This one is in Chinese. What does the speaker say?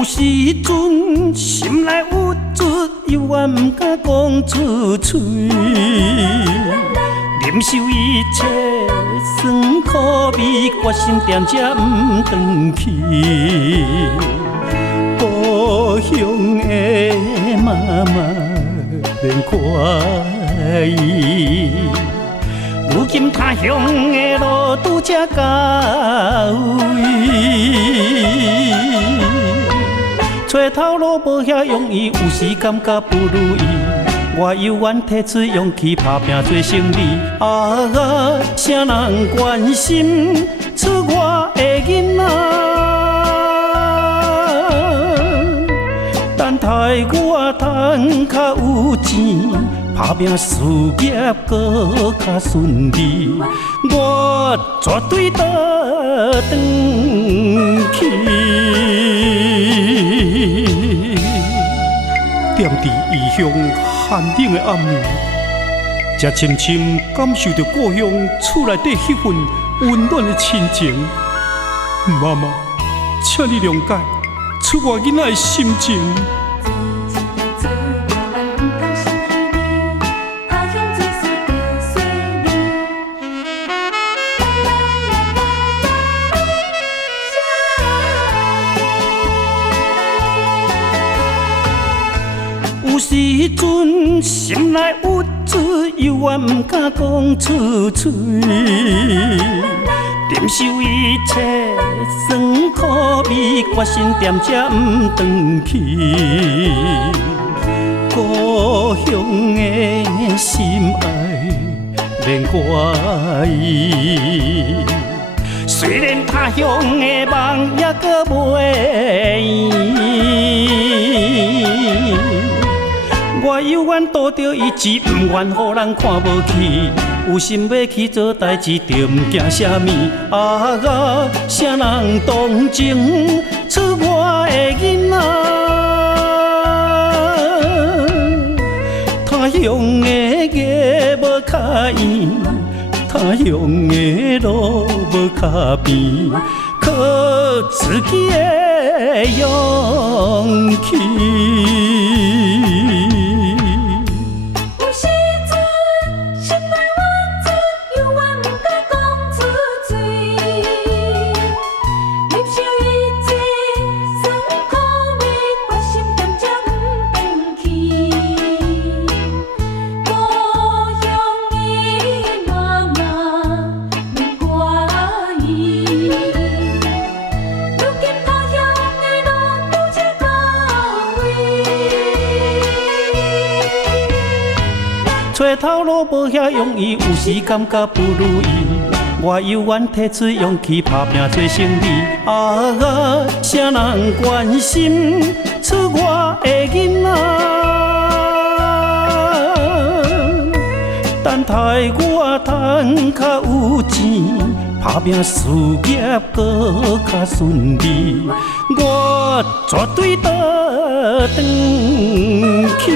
有时阵心内有chút犹原不敢讲出嘴，忍受一切酸苦味，决心踮这不回去。故乡的妈妈免怪伊，如今他乡的路拄才到位。找头路无遐容易，有时感觉不如意。我犹原提出勇气，打拼做胜利。啥人关心出我的囡仔？等待我赚较有钱，打拼事业搁较顺利，我绝对倒转去。踮伫异乡寒冷的暗暝，才深深感受到故乡厝内底迄份温暖的亲情。妈妈，请你谅解出我囡仔的心情。有时阵心内有chút犹原不敢讲出嘴，忍受一切酸苦味，决心踮这不回去。故乡的心爱免怪伊，虽然他乡的梦也搁袂圆。我犹原拄着意志，不愿予人看无起。有心要去做代志，就不惊啥物。啥人同情出我的囡仔？他乡的月无较圆，他乡的路无较平，靠自己的勇气。找头路无遐容易，有时感觉不如意。我犹原提出勇气，打拼做胜利。啥人关心出我的囡仔？等待我赚较有钱，打拼事业搁较顺利，我绝对倒转去。